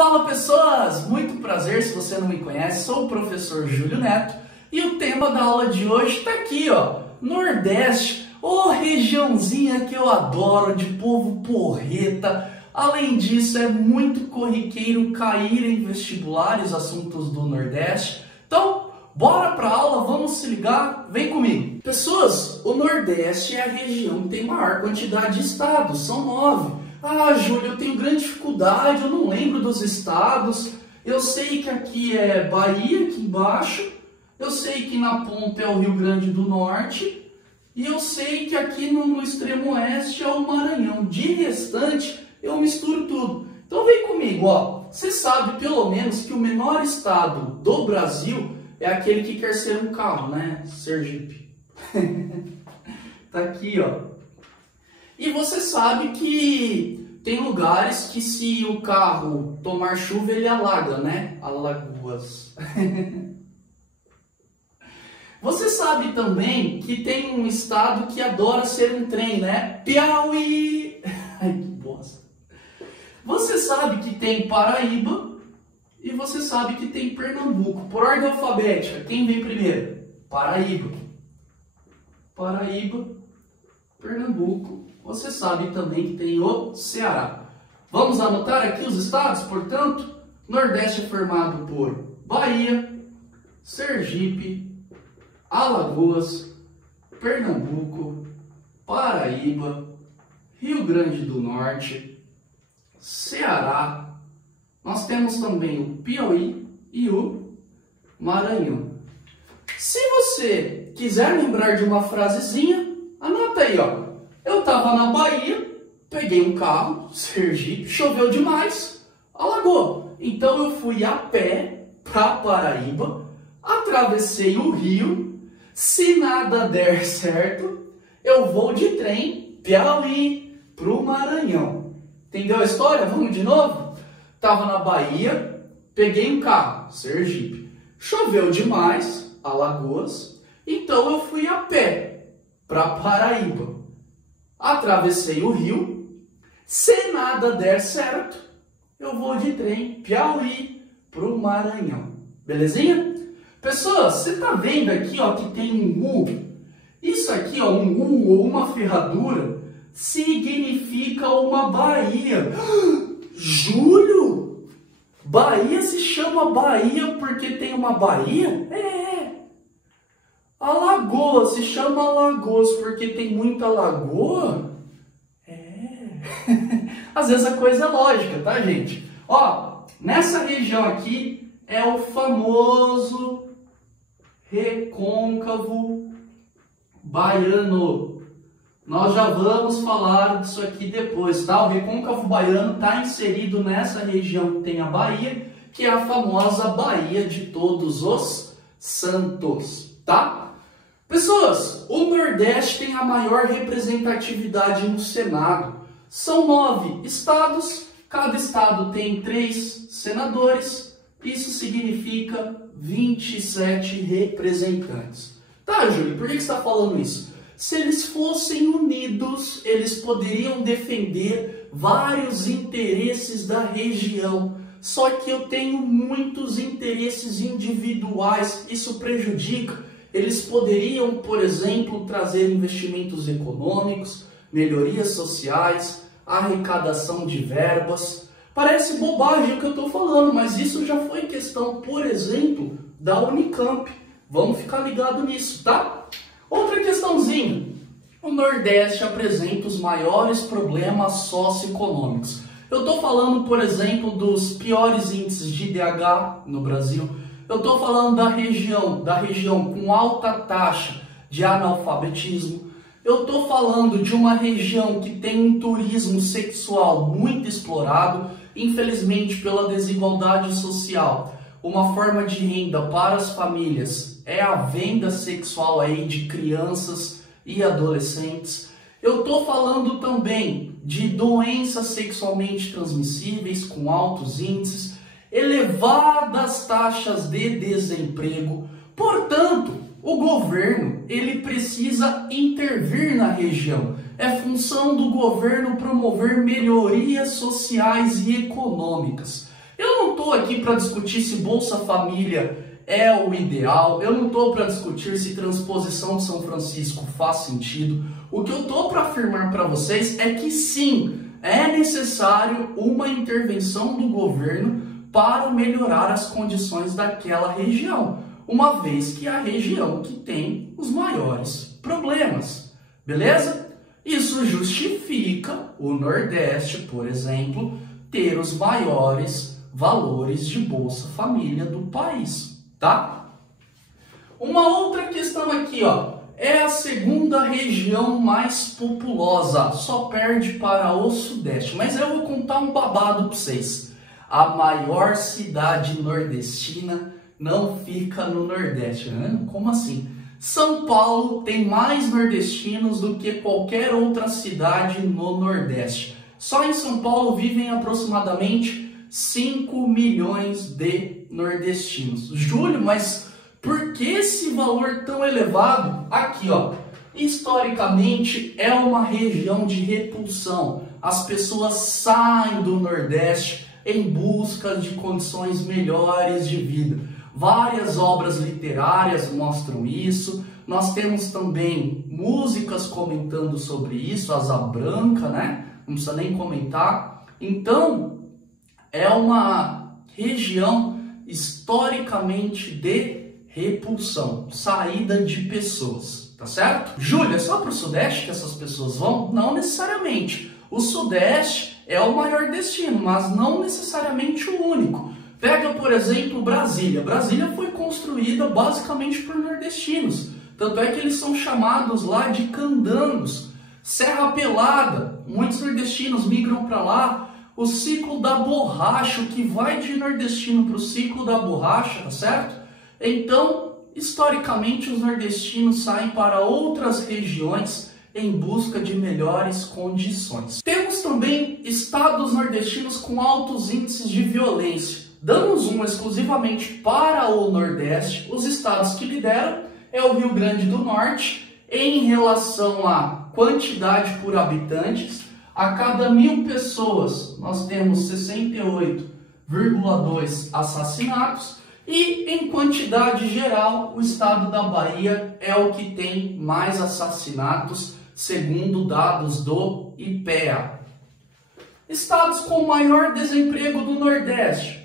Fala pessoas, muito prazer, se você não me conhece, sou o professor Júlio Neto e o tema da aula de hoje está aqui, ó, Nordeste, regiãozinha que eu adoro, de povo porreta. Além disso, é muito corriqueiro cair em vestibulares assuntos do Nordeste. Então, bora pra aula, vamos se ligar, vem comigo. Pessoas, o Nordeste é a região que tem maior quantidade de estados, são 9. Ah, Júlio, eu tenho grande dificuldade, eu não lembro dos estados. Eu sei que aqui é Bahia, aqui embaixo. Eu sei que na ponta é o Rio Grande do Norte. E eu sei que aqui no extremo oeste é o Maranhão. De restante, eu misturo tudo. Então vem comigo, ó. Você sabe pelo menos que o menor estado do Brasil é aquele que quer ser um carro, né? Sergipe. Tá aqui, ó. E você sabe que tem lugares que se o carro tomar chuva, ele alaga, né? Alagoas. Você sabe também que tem um estado que adora ser um trem, né? Piauí! Ai, que bosta. Você sabe que tem Paraíba e você sabe que tem Pernambuco. Por ordem alfabética, quem vem primeiro? Paraíba. Paraíba, Pernambuco. Você sabe também que tem o Ceará. Vamos anotar aqui os estados, portanto, Nordeste é formado por Bahia, Sergipe, Alagoas, Pernambuco, Paraíba, Rio Grande do Norte, Ceará. Nós temos também o Piauí e o Maranhão. Se você quiser lembrar de uma frasezinha, anota aí, ó. Eu estava na Bahia, peguei um carro, Sergipe, choveu demais, alagou. Então eu fui a pé para Paraíba, atravessei o rio. Se nada der certo, eu vou de trem, Piauí, para o Maranhão. Entendeu a história? Vamos de novo? Estava na Bahia, peguei um carro, Sergipe. Choveu demais, Alagoas. Então eu fui a pé para Paraíba. Atravessei o rio. Se nada der certo, eu vou de trem, Piauí, para o Maranhão. Belezinha? Pessoas, você está vendo aqui, ó, que tem um U? Isso aqui, ó, um U ou uma ferradura, significa uma baía. Júlio? Bahia se chama Bahia porque tem uma baía? É. Alagoas se chama Alagoas porque tem muita lagoa? É. Às vezes a coisa é lógica, tá, gente? Ó, nessa região aqui é o famoso recôncavo baiano. Nós já vamos falar disso aqui depois, tá? O recôncavo baiano está inserido nessa região que tem a Bahia, que é a famosa Baía de Todos os Santos, tá? Pessoas, o Nordeste tem a maior representatividade no Senado. São 9 estados, cada estado tem 3 senadores. Isso significa 27 representantes. Tá, Júlio, por que você está falando isso? Se eles fossem unidos, eles poderiam defender vários interesses da região. Só que eu tenho muitos interesses individuais, isso prejudica. Eles poderiam, por exemplo, trazer investimentos econômicos, melhorias sociais, arrecadação de verbas. Parece bobagem o que eu estou falando, mas isso já foi questão, por exemplo, da Unicamp. Vamos ficar ligado nisso, tá? Outra questãozinha. O Nordeste apresenta os maiores problemas socioeconômicos. Eu estou falando, por exemplo, dos piores índices de IDH no Brasil. Eu estou falando da região com alta taxa de analfabetismo. Eu estou falando de uma região que tem um turismo sexual muito explorado, infelizmente pela desigualdade social. Uma forma de renda para as famílias é a venda sexual aí de crianças e adolescentes. Eu estou falando também de doenças sexualmente transmissíveis com altos índices, elevadas taxas de desemprego. Portanto, o governo ele precisa intervir na região. É função do governo promover melhorias sociais e econômicas. Eu não estou aqui para discutir se Bolsa Família é o ideal, eu não estou para discutir se transposição de São Francisco faz sentido. O que eu estou para afirmar para vocês é que sim, é necessário uma intervenção do governo para melhorar as condições daquela região, uma vez que é a região que tem os maiores problemas, beleza? Isso justifica o Nordeste, por exemplo, ter os maiores valores de Bolsa Família do país, tá? Uma outra questão aqui, ó, é a segunda região mais populosa, só perde para o Sudeste, mas eu vou contar um babado para vocês. A maior cidade nordestina não fica no Nordeste, né? Como assim? São Paulo tem mais nordestinos do que qualquer outra cidade no Nordeste. Só em São Paulo vivem aproximadamente 5 milhões de nordestinos. Júlio, mas por que esse valor tão elevado? Aqui, ó, historicamente é uma região de repulsão. As pessoas saem do Nordeste em busca de condições melhores de vida. Várias obras literárias mostram isso. Nós temos também músicas comentando sobre isso, Asa Branca, né? Não precisa nem comentar. Então, é uma região historicamente de repulsão, saída de pessoas, tá certo? Júlia, é só para o Sudeste que essas pessoas vão? Não necessariamente. O Sudeste é o maior destino, mas não necessariamente o único. Pega, por exemplo, Brasília. Brasília foi construída basicamente por nordestinos. Tanto é que eles são chamados lá de candangos. Serra Pelada, muitos nordestinos migram para lá. O ciclo da borracha, o que vai de nordestino para o ciclo da borracha, tá certo? Então, historicamente, os nordestinos saem para outras regiões em busca de melhores condições. Temos também estados nordestinos com altos índices de violência. Dando zoom exclusivamente para o Nordeste, os estados que lideram é o Rio Grande do Norte, em relação à quantidade por habitantes. A cada 1.000 pessoas, nós temos 68,2 assassinatos. E em quantidade geral, o estado da Bahia é o que tem mais assassinatos, segundo dados do IPEA. Estados com maior desemprego do Nordeste.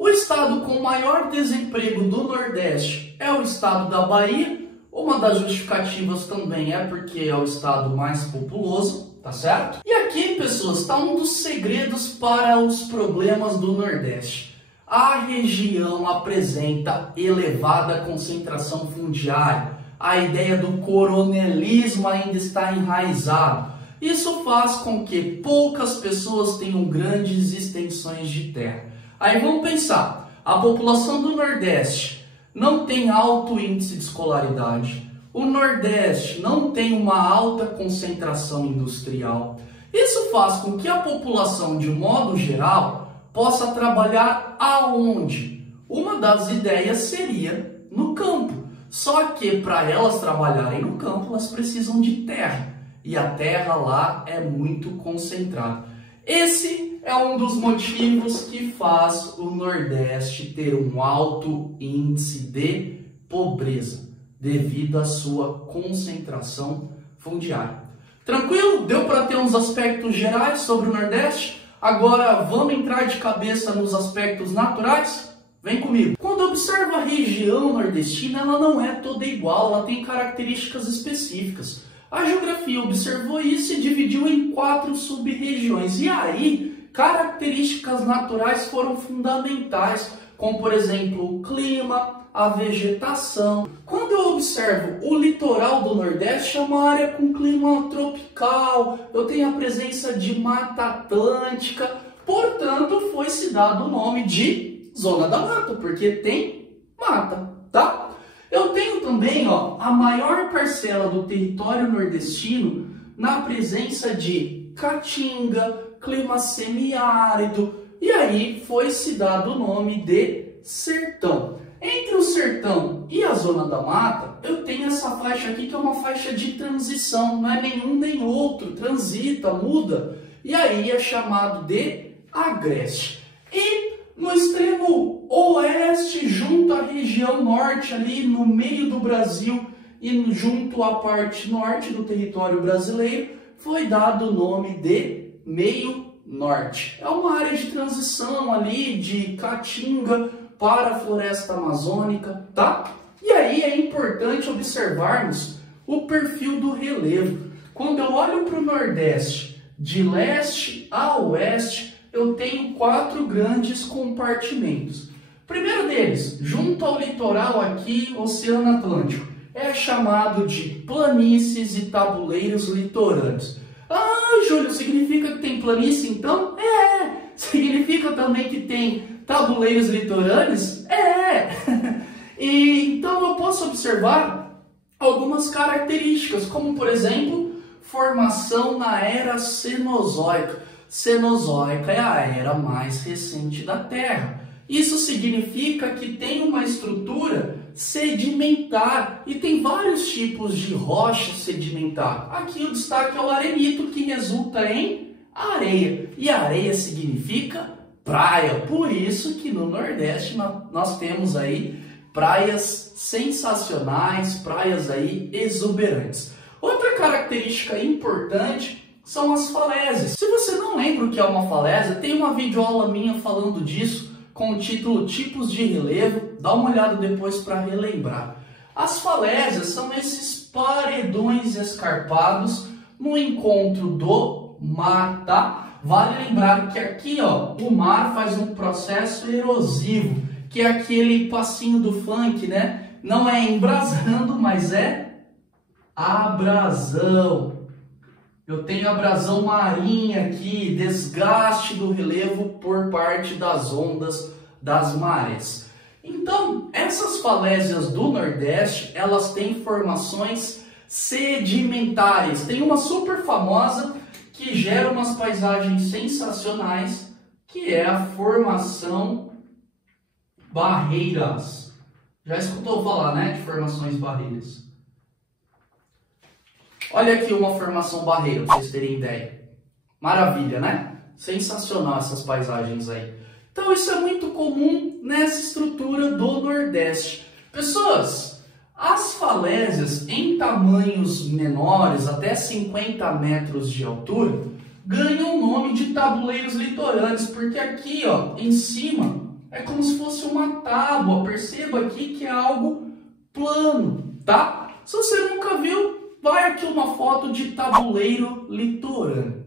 O estado com maior desemprego do Nordeste é o estado da Bahia. Uma das justificativas também é porque é o estado mais populoso, tá certo? E aqui, pessoas, está um dos segredos para os problemas do Nordeste. A região apresenta elevada concentração fundiária. A ideia do coronelismo ainda está enraizada. Isso faz com que poucas pessoas tenham grandes extensões de terra. Aí vamos pensar, a população do Nordeste não tem alto índice de escolaridade, o Nordeste não tem uma alta concentração industrial. Isso faz com que a população, de modo geral, possa trabalhar aonde? Uma das ideias seria no campo, só que para elas trabalharem no campo, elas precisam de terra, e a terra lá é muito concentrada. Esse é um dos motivos que faz o Nordeste ter um alto índice de pobreza, devido à sua concentração fundiária. Tranquilo? Deu para ter uns aspectos gerais sobre o Nordeste? Agora vamos entrar de cabeça nos aspectos naturais? Vem comigo. Quando observa a região nordestina, ela não é toda igual, ela tem características específicas. A geografia observou isso e dividiu em 4 sub-regiões. E aí, características naturais foram fundamentais, como por exemplo o clima, a vegetação. Quando eu observo o litoral do Nordeste, é uma área com clima tropical, eu tenho a presença de Mata Atlântica, portanto foi-se dado o nome de Zona da Mata, porque tem mata, tá? Eu tenho também, ó, a maior parcela do território nordestino na presença de caatinga, clima semiárido, e aí foi-se dado o nome de sertão. Entre o sertão e a zona da mata, eu tenho essa faixa aqui que é uma faixa de transição, não é nenhum nem outro, transita, muda, e aí é chamado de agreste. No extremo oeste, junto à região norte, ali no meio do Brasil e junto à parte norte do território brasileiro, foi dado o nome de Meio Norte. É uma área de transição ali de Caatinga para a floresta amazônica, tá? E aí é importante observarmos o perfil do relevo. Quando eu olho para o Nordeste, de leste a oeste, eu tenho 4 grandes compartimentos. O primeiro deles, junto ao litoral aqui, Oceano Atlântico, é chamado de planícies e tabuleiros litorâneos. Ah, Júlio, significa que tem planície então? É! Significa também que tem tabuleiros litorâneos? É! E então eu posso observar algumas características, como por exemplo, formação na era Cenozoica. Cenozoica é a era mais recente da Terra. Isso significa que tem uma estrutura sedimentar e tem vários tipos de rocha sedimentar. Aqui o destaque é o arenito, que resulta em areia. E areia significa praia. Por isso que no Nordeste nós temos aí praias sensacionais, praias aí exuberantes. Outra característica importante são as falésias. Se você não lembra o que é uma falésia, tem uma videoaula minha falando disso com o título Tipos de Relevo. Dá uma olhada depois para relembrar. As falésias são esses paredões escarpados no encontro do mar, tá? Vale lembrar que aqui, ó, o mar faz um processo erosivo, que é aquele passinho do funk, né? Não é embrasando, mas é abrasão. Eu tenho abrasão marinha aqui, desgaste do relevo por parte das ondas das marés. Então, essas falésias do Nordeste, elas têm formações sedimentares. Tem uma super famosa que gera umas paisagens sensacionais, que é a formação Barreiras. Já escutou falar, né, de formações barreiras? Olha aqui uma formação barreira, para vocês terem ideia. Maravilha, né? Sensacional essas paisagens aí. Então isso é muito comum nessa estrutura do Nordeste. Pessoas, as falésias em tamanhos menores, até 50 metros de altura, ganham o nome de tabuleiros litorâneos, porque aqui, ó, em cima, é como se fosse uma tábua. Perceba aqui que é algo plano, tá? Se você nunca viu, vai aqui uma foto de tabuleiro litorâneo.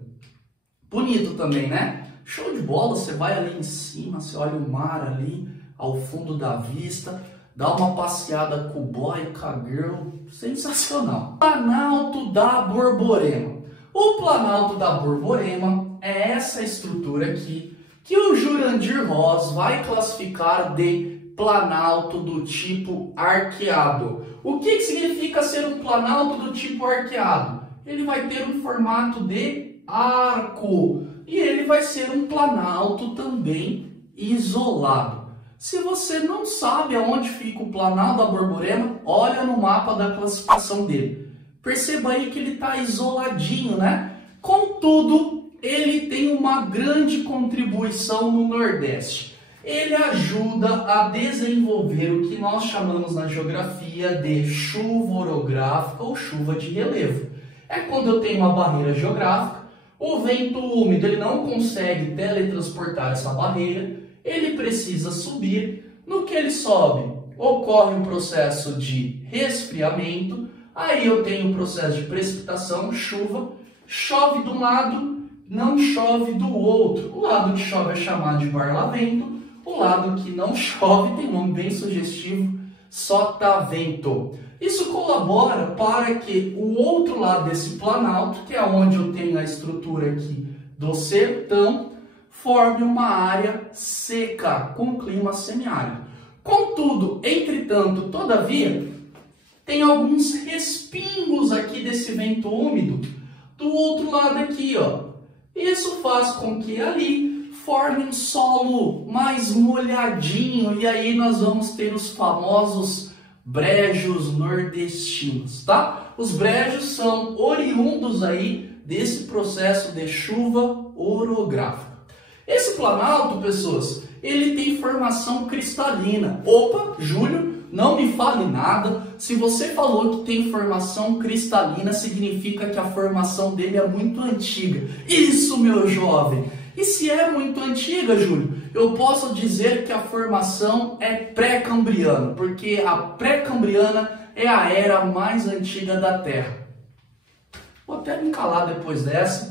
Bonito também, né? Show de bola, você vai ali em cima, você olha o mar ali, ao fundo da vista, dá uma passeada com o boy, com a girl, sensacional. Planalto da Borborema. O Planalto da Borborema é essa estrutura aqui, que o Jurandir Ross vai classificar de planalto do tipo arqueado. O que significa ser um planalto do tipo arqueado? Ele vai ter um formato de arco e ele vai ser um planalto também isolado. Se você não sabe aonde fica o Planalto da Borborema, olha no mapa da classificação dele. Perceba aí que ele está isoladinho, né? Contudo, ele tem uma grande contribuição no Nordeste. Ele ajuda a desenvolver o que nós chamamos na geografia de chuva orográfica ou chuva de relevo. É quando eu tenho uma barreira geográfica, o vento úmido ele não consegue teletransportar essa barreira, ele precisa subir. No que ele sobe, ocorre um processo de resfriamento, aí eu tenho um processo de precipitação, chuva, chove de um lado, não chove do outro. O lado que chove é chamado de barlavento, o lado que não chove tem um nome bem sugestivo, sotavento. Isso colabora para que o outro lado desse planalto, que é onde eu tenho a estrutura aqui do sertão, forme uma área seca, com clima semiárido. Contudo, entretanto, todavia, tem alguns respingos aqui desse vento úmido do outro lado aqui, ó. Isso faz com que ali forme um solo mais molhadinho e aí nós vamos ter os famosos brejos nordestinos, tá? Os brejos são oriundos aí desse processo de chuva orográfica. Esse planalto, pessoas, ele tem formação cristalina. Opa, Júlio, não me fale nada. Se você falou que tem formação cristalina, significa que a formação dele é muito antiga. Isso, meu jovem! E se é muito antiga, Júlio, eu posso dizer que a formação é pré-cambriana, porque a pré-cambriana é a era mais antiga da Terra. Vou até me calar depois dessa.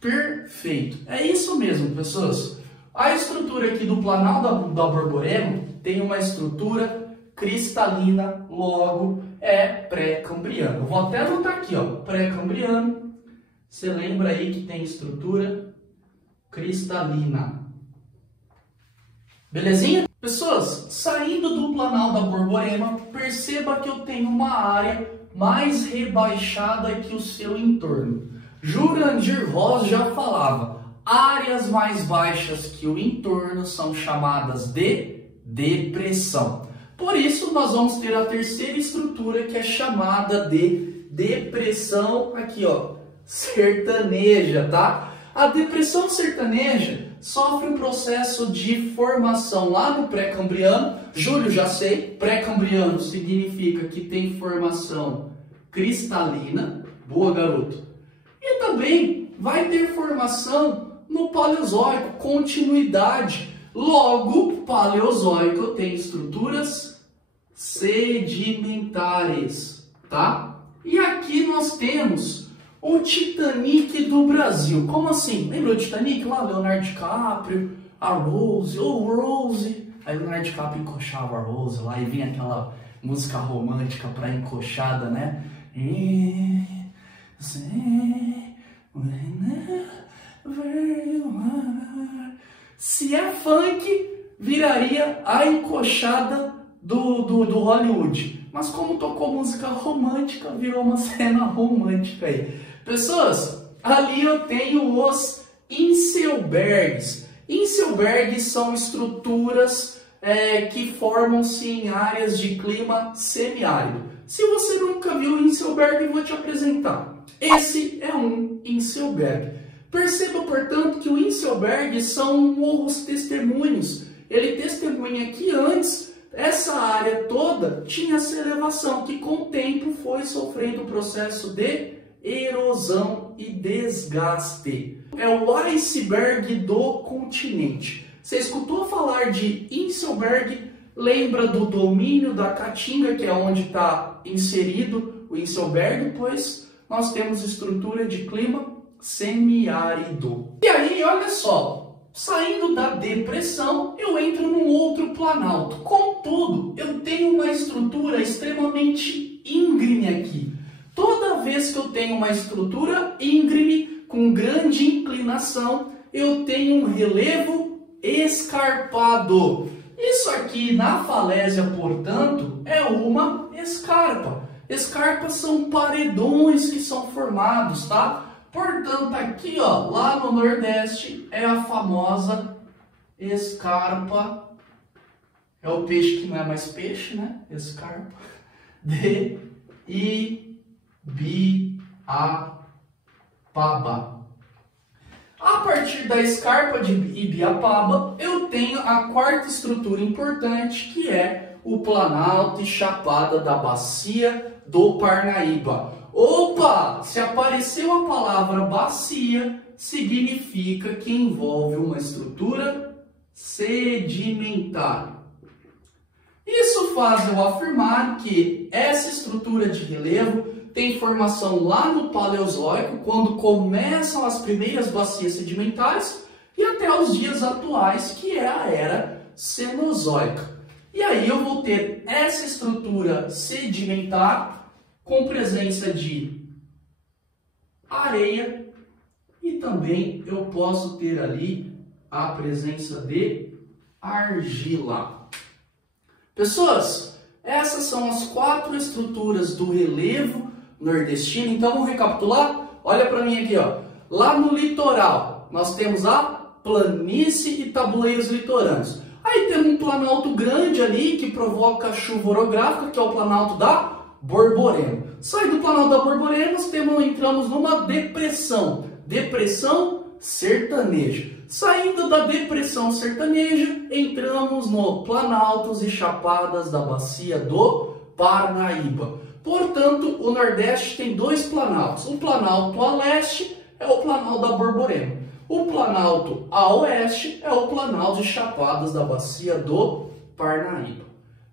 Perfeito. É isso mesmo, pessoas. A estrutura aqui do Planalto da Borborema tem uma estrutura cristalina, logo é pré-cambriano. Eu vou até anotar aqui, ó, pré-cambriano. Você lembra aí que tem estrutura cristalina. Belezinha? Pessoas, saindo do Planalto da Borborema, perceba que eu tenho uma área mais rebaixada que o seu entorno. Jurandir Ross já falava, áreas mais baixas que o entorno são chamadas de depressão. Por isso, nós vamos ter a terceira estrutura, que é chamada de depressão, aqui ó, sertaneja, tá? A depressão sertaneja sofre um processo de formação lá no pré-cambriano. Júlio, já sei, pré-cambriano significa que tem formação cristalina. Boa, garoto. E também vai ter formação no Paleozoico, continuidade. Logo, Paleozoico tem estruturas sedimentares, tá? E aqui nós temos o Titanic do Brasil. Como assim? Lembra o Titanic lá? Leonardo DiCaprio, a Rose, Rose. Aí o Leonardo DiCaprio encoxava a Rose lá e vinha aquela música romântica pra encoxada, né? Se é funk, viraria a encoxada do Hollywood. Mas como tocou música romântica, virou uma cena romântica aí. Pessoas, ali eu tenho os Inselbergs. Inselbergs são estruturas que formam-se em áreas de clima semiárido. Se você nunca viu o Inselberg, eu vou te apresentar. Esse é um Inselberg. Perceba, portanto, que o Inselberg são morros testemunhos. Ele testemunha que antes essa área toda tinha essa elevação, que com o tempo foi sofrendo o processo de erosão e desgaste. É o iceberg do continente. Você escutou falar de Inselberg? Lembra do domínio da Caatinga, que é onde está inserido o Inselberg? Pois nós temos estrutura de clima semiárido. E aí, olha só, saindo da depressão, eu entro num outro planalto. Contudo, eu tenho uma estrutura extremamente íngreme aqui. Toda vez que eu tenho uma estrutura íngreme, com grande inclinação, eu tenho um relevo escarpado. Isso aqui na falésia, portanto, é uma escarpa. Escarpas são paredões que são formados, tá? Portanto, aqui, ó, lá no Nordeste, é a famosa escarpa. É o peixe que não é mais peixe, né? Escarpa de Ibiapaba. A partir da escarpa de Ibiapaba, eu tenho a quarta estrutura importante, que é o Planalto e Chapada da Bacia do Parnaíba. Opa! Se apareceu a palavra bacia, significa que envolve uma estrutura sedimentar. Isso faz eu afirmar que essa estrutura de relevo tem formação lá no Paleozoico, quando começam as primeiras bacias sedimentares, e até os dias atuais, que é a era Cenozoica. E aí eu vou ter essa estrutura sedimentar com presença de areia, e também eu posso ter ali a presença de argila. Pessoas, essas são as quatro estruturas do relevo nordestino. Então vamos recapitular? Olha para mim aqui, ó. Lá no litoral nós temos a planície e tabuleiros litorâneos. Aí temos um planalto grande ali que provoca chuva orográfica, que é o planalto da Borborema. Sai do planalto da Borborema, entramos numa depressão. Depressão sertaneja. Saindo da depressão sertaneja, entramos no Planaltos e Chapadas da Bacia do Parnaíba. Portanto, o Nordeste tem dois planaltos. O Planalto a leste é o Planalto da Borborema. O Planalto a oeste é o Planalto de Chapadas da Bacia do Parnaíba.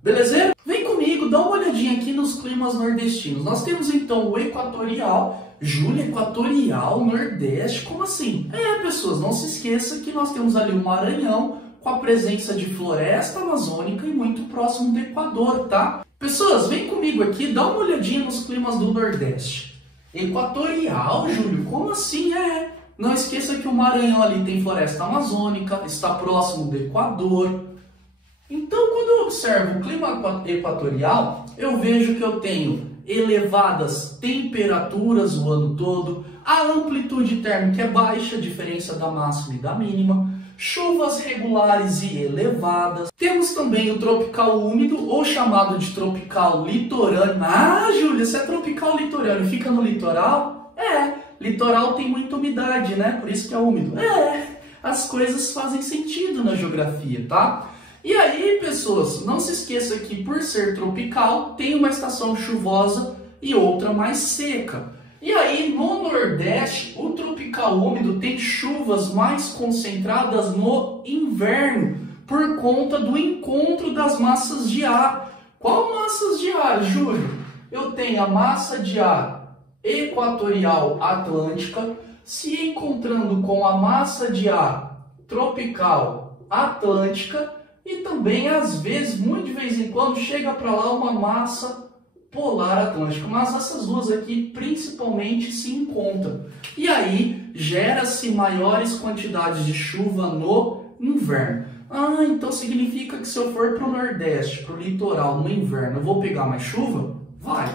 Beleza? Vem comigo, dá uma olhadinha aqui nos climas nordestinos. Nós temos então o equatorial. Júlia, equatorial, Nordeste, como assim? Pessoas, não se esqueça que nós temos ali o Maranhão com a presença de floresta amazônica e muito próximo do Equador, tá? Pessoas, vem comigo aqui, dá uma olhadinha nos climas do Nordeste. Equatorial, Júlio, como assim? Não esqueça que o Maranhão ali tem floresta amazônica, está próximo do Equador. Então, quando eu observo o clima equatorial, eu vejo que eu tenho elevadas temperaturas o ano todo, a amplitude térmica é baixa, a diferença da máxima e da mínima, chuvas regulares e elevadas. Temos também o tropical úmido, ou chamado de tropical litorâneo. Júlia, se é tropical litorâneo, fica no litoral? Litoral tem muita umidade, né? Por isso que é úmido. As coisas fazem sentido na geografia, tá? E aí, pessoas, não se esqueça que por ser tropical, tem uma estação chuvosa e outra mais seca. E aí, no Nordeste, o tropical úmido tem chuvas mais concentradas no inverno, por conta do encontro das massas de ar. Qual massas de ar, Júlio? Eu tenho a massa de ar equatorial atlântica se encontrando com a massa de ar tropical atlântica. E também, às vezes, muito de vez em quando, chega para lá uma massa polar atlântica. Mas essas duas aqui, principalmente, se encontram. E aí, gera-se maiores quantidades de chuva no inverno. Então significa que se eu for para o Nordeste, para o litoral, no inverno, eu vou pegar mais chuva? Vai,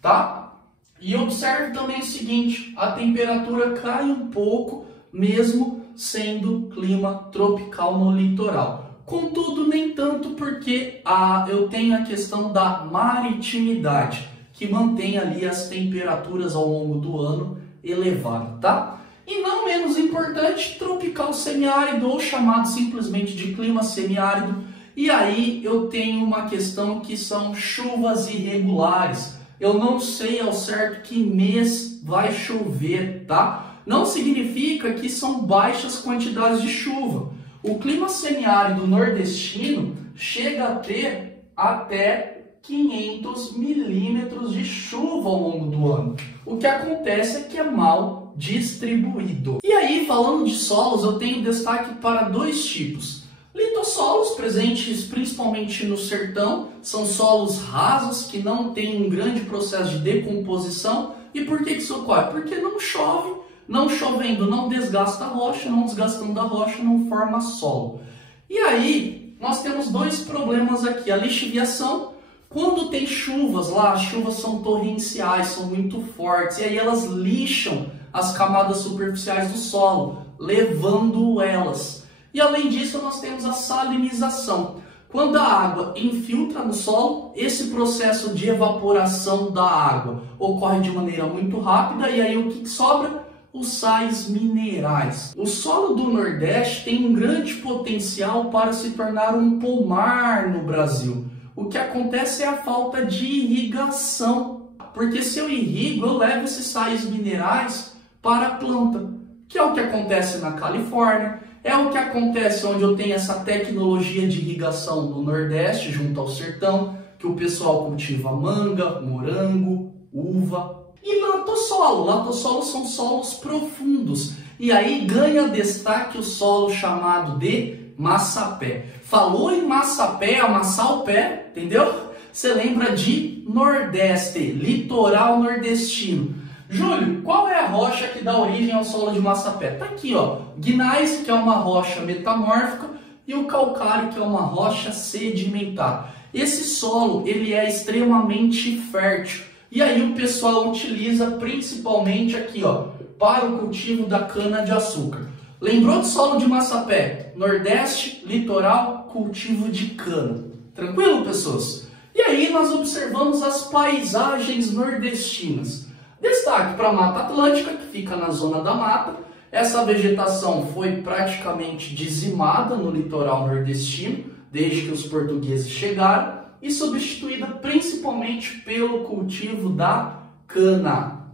tá? E observe também o seguinte, a temperatura cai um pouco, mesmo sendo clima tropical no litoral. Contudo, nem tanto, porque eu tenho a questão da maritimidade, que mantém ali as temperaturas ao longo do ano elevadas, tá? E não menos importante, tropical semiárido, ou chamado simplesmente de clima semiárido. E aí eu tenho uma questão que são chuvas irregulares. Eu não sei ao certo que mês vai chover, tá? Não significa que são baixas quantidades de chuva. O clima semiárido nordestino chega a ter até 500 milímetros de chuva ao longo do ano. O que acontece é que é mal distribuído. E aí, falando de solos, eu tenho destaque para dois tipos. Litossolos, presentes principalmente no sertão, são solos rasos que não têm um grande processo de decomposição. E por que isso ocorre? Porque não chove. Não chovendo, não desgasta a rocha, não desgastando a rocha, não forma solo. E aí, nós temos dois problemas aqui. A lixiviação, quando tem chuvas lá, as chuvas são torrenciais, são muito fortes, e aí elas lixam as camadas superficiais do solo, levando elas. E além disso, nós temos a salinização. Quando a água infiltra no solo, esse processo de evaporação da água ocorre de maneira muito rápida, e aí o que sobra? Os sais minerais. O solo do Nordeste tem um grande potencial para se tornar um pomar no Brasil. O que acontece é a falta de irrigação. Porque se eu irrigo, eu levo esses sais minerais para a planta. Que é o que acontece na Califórnia, é o que acontece onde eu tenho essa tecnologia de irrigação no Nordeste, junto ao sertão, que o pessoal cultiva manga, morango, uva. E latossolo. Latossolos são solos profundos. E aí ganha destaque o solo chamado de massapé. Falou em massapé, amassar o pé, entendeu? Você lembra de Nordeste, litoral nordestino. Júlio, qual é a rocha que dá origem ao solo de massapé? Tá aqui, ó. Gneiss, que é uma rocha metamórfica, e o calcário, que é uma rocha sedimentar. Esse solo, ele é extremamente fértil. E aí o pessoal utiliza principalmente aqui, ó, para o cultivo da cana-de-açúcar. Lembrou do solo de massapé? Nordeste, litoral, cultivo de cana. Tranquilo, pessoas? E aí nós observamos as paisagens nordestinas. Destaque para a Mata Atlântica, que fica na zona da mata. Essa vegetação foi praticamente dizimada no litoral nordestino, desde que os portugueses chegaram, e substituída principalmente pelo cultivo da cana.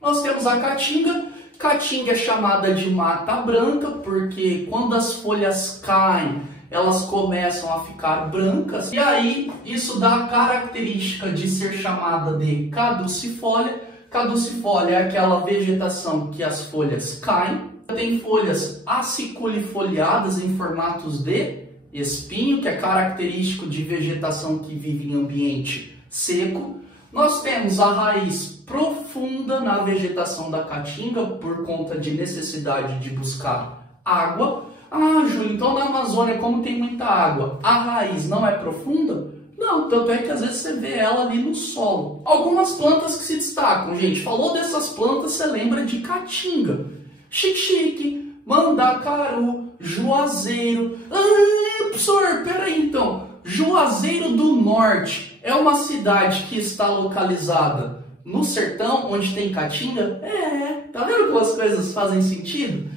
Nós temos a caatinga. Caatinga é chamada de mata branca, porque quando as folhas caem, elas começam a ficar brancas, e aí isso dá a característica de ser chamada de caducifólia. Caducifólia é aquela vegetação que as folhas caem, tem folhas aciculifoliadas em formatos de espinho, que é característico de vegetação que vive em ambiente seco. Nós temos a raiz profunda na vegetação da caatinga por conta de necessidade de buscar água. Ah, Júlio, então na Amazônia, como tem muita água, a raiz não é profunda? Não, tanto é que às vezes você vê ela ali no solo. Algumas plantas que se destacam, gente. Falou dessas plantas, você lembra de caatinga, xique-xique, mandacaru, juazeiro. Ah, professor, peraí então. Juazeiro do Norte é uma cidade que está localizada no sertão, onde tem caatinga? Tá vendo como as coisas fazem sentido?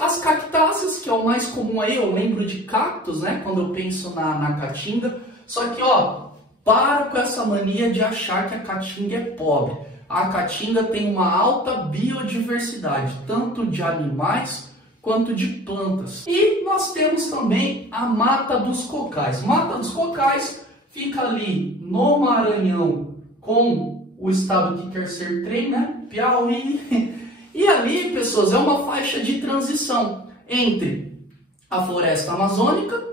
As cactáceas, que é o mais comum aí, eu lembro de cactos, né, quando eu penso na caatinga. Só que, ó, para com essa mania de achar que a caatinga é pobre. A caatinga tem uma alta biodiversidade, tanto de animais quanto de plantas. E nós temos também a Mata dos Cocais. Mata dos Cocais fica ali no Maranhão com o estado que quer ser trem, né? Piauí. E ali, pessoas, é uma faixa de transição entre a floresta amazônica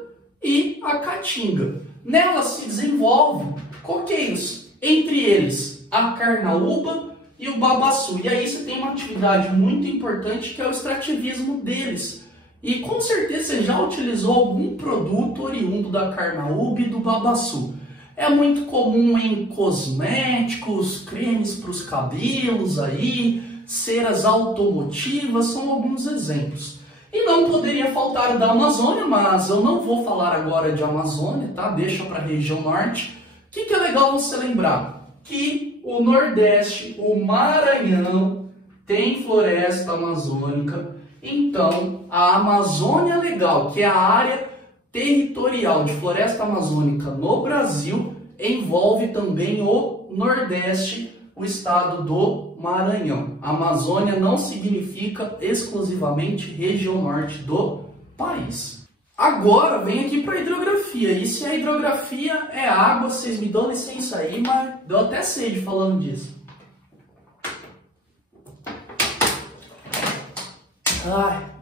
e a caatinga. Nela se desenvolvem coqueiros, entre eles a carnaúba e o babaçu. E aí você tem uma atividade muito importante que é o extrativismo deles. E com certeza você já utilizou algum produto oriundo da carnaúba e do babaçu. É muito comum em cosméticos, cremes para os cabelos aí, ceras automotivas, são alguns exemplos. E não poderia faltar da Amazônia, mas eu não vou falar agora de Amazônia, tá? Deixa para a região norte. O que é legal você lembrar? Que o Nordeste, o Maranhão, tem floresta amazônica. Então, a Amazônia Legal, que é a área territorial de floresta amazônica no Brasil, envolve também o Nordeste, o estado do Maranhão. Amazônia não significa exclusivamente região norte do país. Agora vem aqui para a hidrografia. E se a hidrografia é água, vocês me dão licença aí, mas deu até sede falando disso.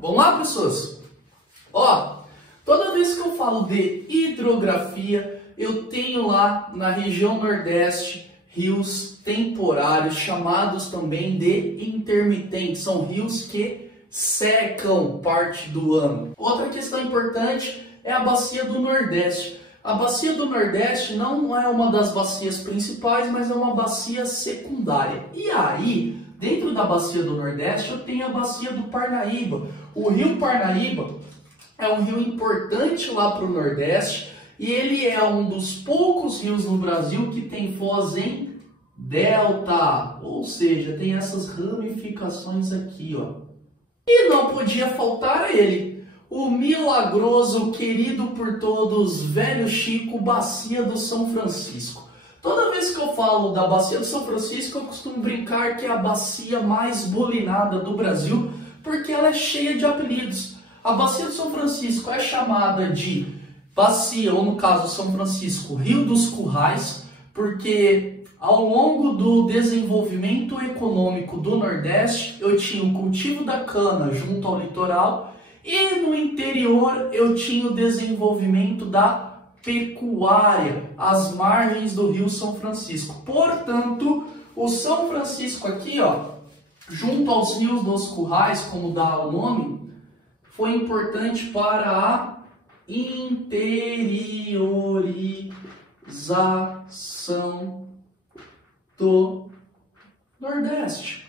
Vamos lá, pessoas? Ó, toda vez que eu falo de hidrografia, eu tenho lá na região Nordeste rios temporários, chamados também de intermitentes. São rios que secam parte do ano. Outra questão importante é a bacia do Nordeste. A bacia do Nordeste não é uma das bacias principais, mas é uma bacia secundária. E aí, dentro da bacia do Nordeste, eu tenho a bacia do Parnaíba. O rio Parnaíba é um rio importante lá para o Nordeste e ele é um dos poucos rios no Brasil que tem foz em delta, ou seja, tem essas ramificações aqui, ó. E não podia faltar ele, o milagroso, querido por todos, velho Chico, Bacia do São Francisco. Toda vez que eu falo da Bacia do São Francisco, eu costumo brincar que é a bacia mais bulinada do Brasil, porque ela é cheia de apelidos. A Bacia do São Francisco é chamada de bacia, ou no caso São Francisco, Rio dos Currais, porque ao longo do desenvolvimento econômico do Nordeste, eu tinha o cultivo da cana junto ao litoral e no interior eu tinha o desenvolvimento da pecuária, às margens do Rio São Francisco. Portanto, o São Francisco aqui, ó, junto aos rios dos Currais, como dá o nome, foi importante para a interiorização do Nordeste,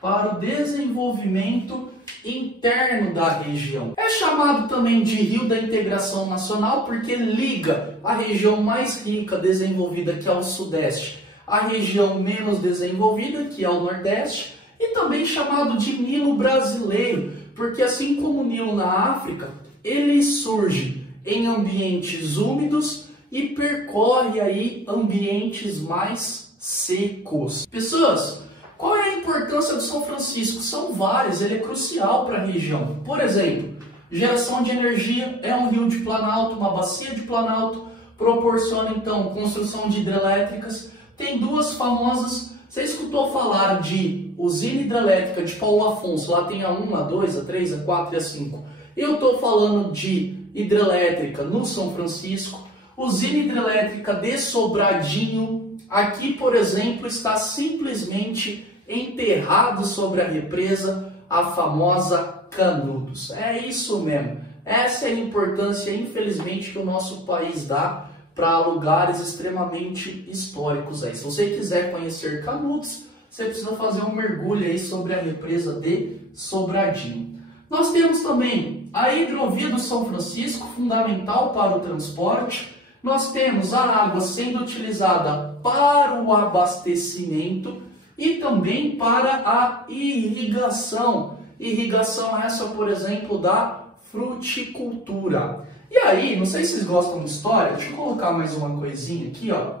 para o desenvolvimento interno da região. É chamado também de Rio da Integração Nacional porque liga a região mais rica, desenvolvida, que é o Sudeste, a região menos desenvolvida, que é o Nordeste, E também chamado de Nilo brasileiro, porque assim como o Nilo na África, ele surge em ambientes úmidos e percorre aí ambientes mais secos. Pessoas, qual é a importância do São Francisco? São várias, ele é crucial para a região. Por exemplo, geração de energia, é um rio de planalto, uma bacia de planalto, proporciona então construção de hidrelétricas. Tem duas famosas, você escutou falar de usina hidrelétrica de Paulo Afonso, lá tem a 1, a 2, a 3, a 4 e a 5. Eu estou falando de hidrelétrica no São Francisco, usina hidrelétrica de Sobradinho. Aqui, por exemplo, está simplesmente enterrado sobre a represa a famosa Canudos. É isso mesmo. Essa é a importância, infelizmente, que o nosso país dá para lugares extremamente históricos aí. Se você quiser conhecer Canudos, você precisa fazer um mergulho aí sobre a represa de Sobradinho. Nós temos também a hidrovia do São Francisco, fundamental para o transporte. Nós temos a água sendo utilizada para o abastecimento e também para a irrigação. Irrigação essa, por exemplo, da fruticultura. E aí, não sei se vocês gostam de história, deixa eu colocar mais uma coisinha aqui, ó,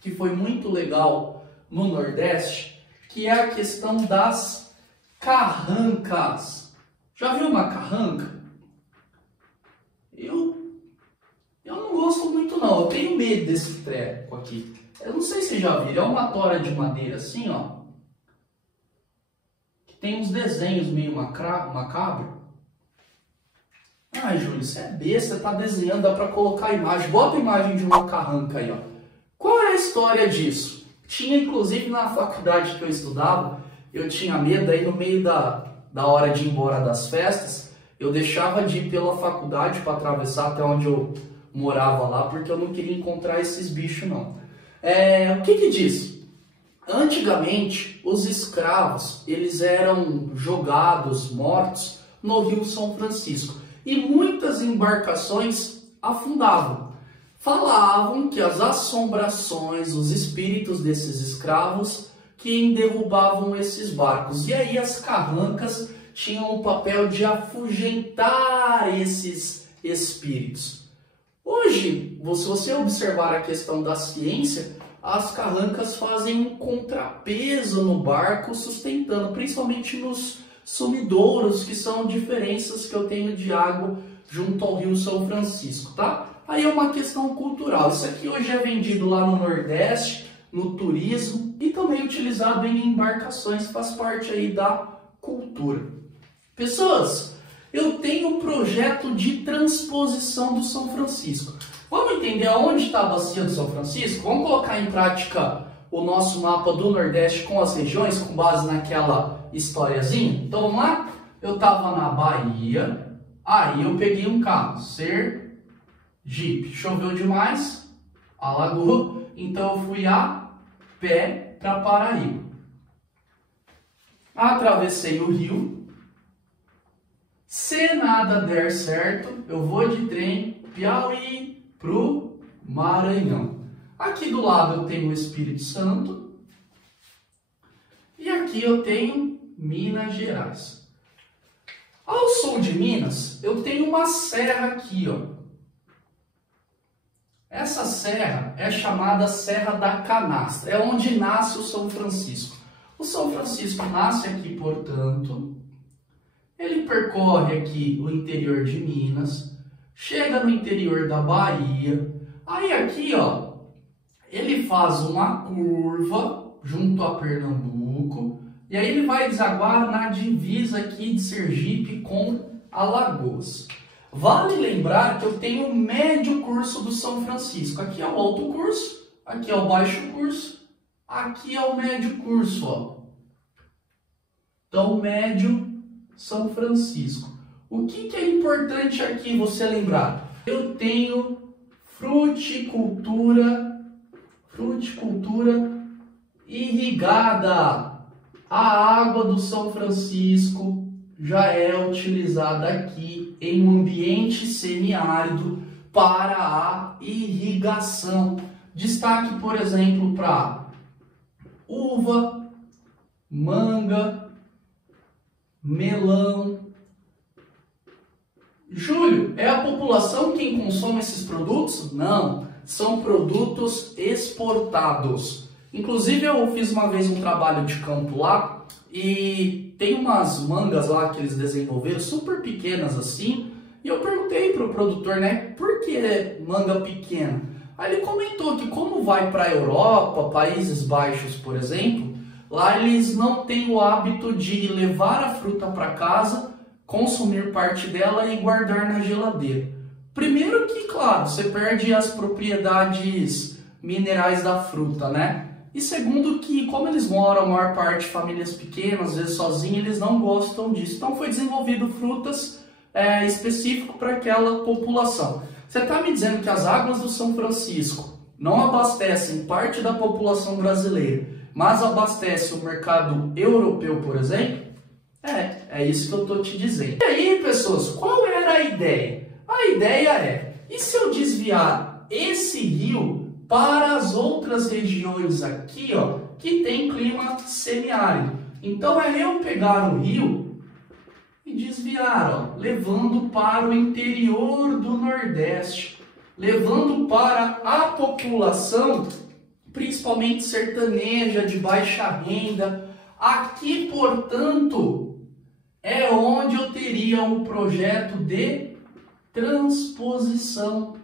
que foi muito legal no Nordeste, que é a questão das carrancas. Já viu uma carranca? Eu não gosto muito não, eu tenho medo desse treco aqui. Eu não sei se já viram, é uma tora de madeira assim, ó, que tem uns desenhos meio macabro. Ai, Júlio, você é besta, você tá desenhando, dá pra colocar a imagem. Bota a imagem de uma carranca aí, ó. Qual é a história disso? Tinha, inclusive, na faculdade que eu estudava, eu tinha medo aí no meio da hora de ir embora das festas, eu deixava de ir pela faculdade para atravessar até onde eu morava lá, porque eu não queria encontrar esses bichos, não. O que diz? Antigamente, os escravos, eles eram jogados, mortos, no Rio São Francisco. E muitas embarcações afundavam. Falavam que as assombrações, os espíritos desses escravos, que derrubavam esses barcos. E aí as carrancas tinham o papel de afugentar esses espíritos. Hoje, se você observar a questão da ciência, as carrancas fazem um contrapeso no barco, sustentando, principalmente nos sumidouros, que são diferenças que eu tenho de água junto ao Rio São Francisco, tá? Aí é uma questão cultural. Isso aqui hoje é vendido lá no Nordeste, no turismo, e também utilizado em embarcações, faz parte aí da cultura. Pessoas, eu tenho um projeto de transposição do São Francisco. Vamos entender aonde está a bacia do São Francisco? Vamos colocar em prática o nosso mapa do Nordeste com as regiões, com base naquela historiazinha? Então vamos lá? Eu estava na Bahia, aí eu peguei um carro, Sergipe. Choveu demais, alagou, então eu fui a pé para Paraíba. Atravessei o rio. Se nada der certo, eu vou de trem Piauí pro Maranhão. Aqui do lado eu tenho o Espírito Santo e aqui eu tenho Minas Gerais. Ao sul de Minas, eu tenho uma serra aqui, ó. Essa serra é chamada Serra da Canastra, é onde nasce o São Francisco. O São Francisco nasce aqui, portanto, ele percorre aqui o interior de Minas, chega no interior da Bahia, aí aqui, ó, ele faz uma curva junto a Pernambuco, e aí ele vai desaguar na divisa aqui de Sergipe com Alagoas. Vale lembrar que eu tenho o médio curso do São Francisco. Aqui é o alto curso, aqui é o baixo curso, aqui é o médio curso, ó. Então, médio São Francisco. O que é importante aqui você lembrar? Eu tenho fruticultura irrigada. A água do São Francisco já é utilizada aqui em um ambiente semiárido para a irrigação. Destaque, por exemplo, para uva, manga, melão. Júlio, é a população quem consome esses produtos? Não, são produtos exportados. Inclusive eu fiz uma vez um trabalho de campo lá e tem umas mangas lá que eles desenvolveram, super pequenas assim, e eu perguntei pro produtor, né, por que manga pequena? Aí ele comentou que como vai para a Europa, Países Baixos, por exemplo, lá eles não têm o hábito de levar a fruta para casa, consumir parte dela e guardar na geladeira. Primeiro que, claro, você perde as propriedades minerais da fruta, né? E segundo que, como eles moram a maior parte de famílias pequenas, às vezes sozinhos, eles não gostam disso. Então foi desenvolvido frutas específicas para aquela população. Você está me dizendo que as águas do São Francisco não abastecem parte da população brasileira, mas abastecem o mercado europeu, por exemplo? É isso que eu estou te dizendo. E aí, pessoas, qual era a ideia? A ideia e se eu desviar esse rio para as outras regiões aqui, ó, que tem clima semiárido? Então eu pegar o rio e desviar, ó, levando para o interior do Nordeste, levando para a população, principalmente sertaneja, de baixa renda. Aqui, portanto, é onde eu teria um projeto de transposição.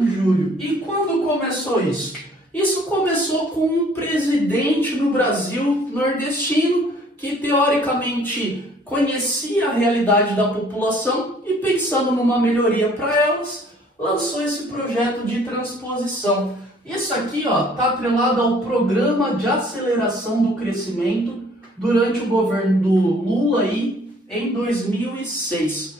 Júlio, e quando começou isso? Isso começou com um presidente no Brasil nordestino que teoricamente conhecia a realidade da população e, pensando numa melhoria para elas, lançou esse projeto de transposição. Isso aqui está atrelado ao Programa de Aceleração do Crescimento durante o governo do Lula aí, em 2006.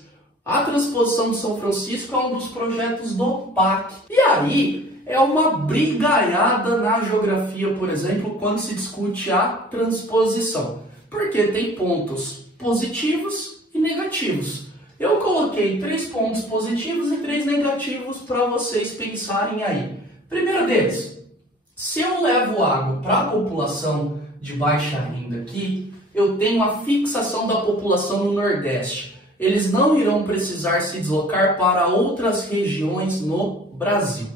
A transposição de São Francisco é um dos projetos do PAC. E aí é uma brigaiada na geografia, por exemplo, quando se discute a transposição. Porque tem pontos positivos e negativos. Eu coloquei 3 pontos positivos e 3 negativos para vocês pensarem aí. Primeiro deles, se eu levo água para a população de baixa renda aqui, eu tenho a fixação da população no Nordeste. Eles não irão precisar se deslocar para outras regiões no Brasil.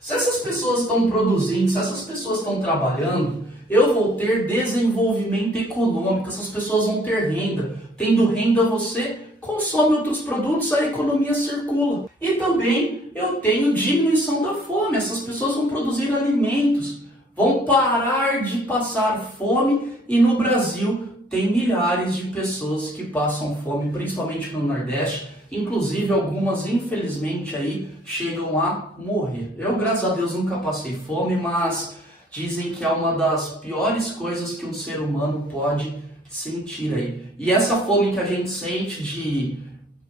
Se essas pessoas estão produzindo, se essas pessoas estão trabalhando, eu vou ter desenvolvimento econômico, essas pessoas vão ter renda. Tendo renda, você consome outros produtos, a economia circula. E também eu tenho diminuição da fome, essas pessoas vão produzir alimentos, vão parar de passar fome, e no Brasil tem milhares de pessoas que passam fome, principalmente no Nordeste, inclusive algumas infelizmente aí chegam a morrer. Eu, graças a Deus, nunca passei fome, mas dizem que é uma das piores coisas que um ser humano pode sentir aí. E essa fome que a gente sente de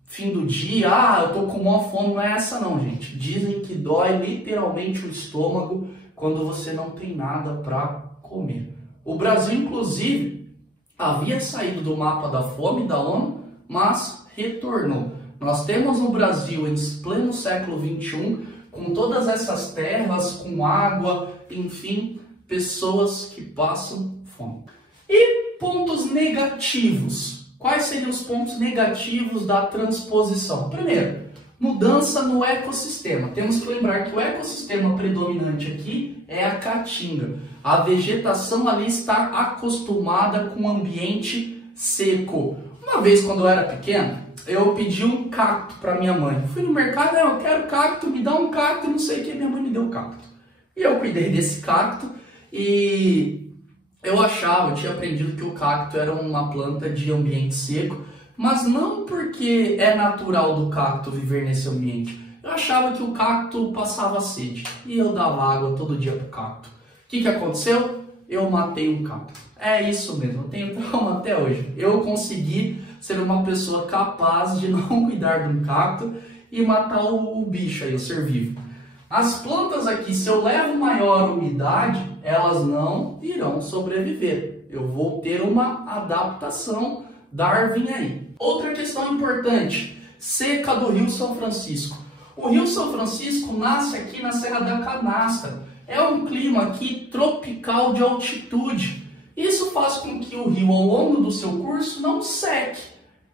fim do dia, eu tô com uma fome, não é essa não, gente. Dizem que dói literalmente o estômago quando você não tem nada para comer. O Brasil, inclusive, havia saído do mapa da fome da ONU, mas retornou. Nós temos no Brasil, em pleno século XXI, com todas essas terras, com água, enfim, pessoas que passam fome. E pontos negativos. Quais seriam os pontos negativos da transposição? Primeiro, mudança no ecossistema. Temos que lembrar que o ecossistema predominante aqui é a caatinga. A vegetação ali está acostumada com o ambiente seco. Uma vez, quando eu era pequeno, eu pedi um cacto para minha mãe. Fui no mercado, eu quero cacto, me dá um cacto, não sei o que, minha mãe me deu um cacto. E eu cuidei desse cacto e eu tinha aprendido que o cacto era uma planta de ambiente seco, mas não porque é natural do cacto viver nesse ambiente. Eu achava que o cacto passava sede e eu dava água todo dia pro cacto. O que aconteceu? Eu matei um cacto. É isso mesmo, eu tenho trauma até hoje. Eu consegui ser uma pessoa capaz de não cuidar de um cacto e matar o bicho aí, o ser vivo. As plantas aqui, se eu levo maior umidade, elas não irão sobreviver. Eu vou ter uma adaptação Darwin aí. Outra questão importante, seca do Rio São Francisco. O Rio São Francisco nasce aqui na Serra da Canastra. É um clima aqui tropical de altitude. Isso faz com que o rio, ao longo do seu curso, não seque.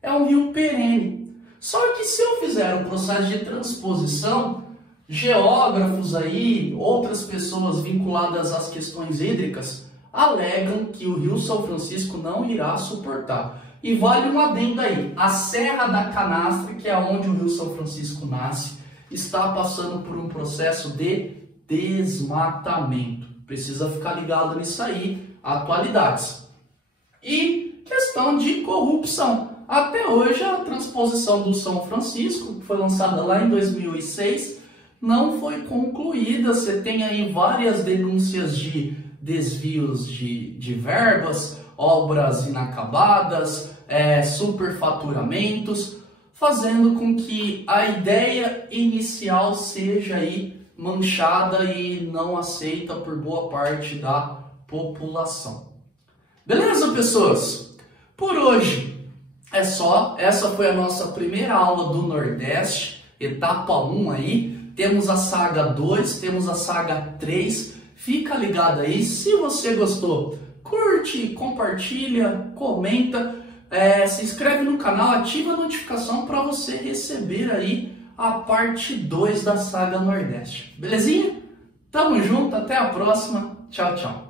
É um rio perene. Só que se eu fizer o processo de transposição, geógrafos aí, outras pessoas vinculadas às questões hídricas, alegam que o Rio São Francisco não irá suportar. E vale um adendo aí, a Serra da Canastra, que é onde o Rio São Francisco nasce, está passando por um processo de desmatamento. Precisa ficar ligado nisso aí, atualidades. E questão de corrupção. Até hoje a transposição do São Francisco, que foi lançada lá em 2006, não foi concluída. Você tem aí várias denúncias de desvios de verbas, obras inacabadas, superfaturamentos, fazendo com que a ideia inicial seja aí manchada e não aceita por boa parte da população. Beleza, pessoas? Por hoje é só. Essa foi a nossa primeira aula do Nordeste, etapa 1 aí. Temos a saga 2, temos a saga 3. Fica ligado aí. Se você gostou, curte, compartilha, comenta, se inscreve no canal, ativa a notificação para você receber aí a parte 2 da saga Nordeste. Belezinha? Tamo junto, até a próxima. Tchau, tchau.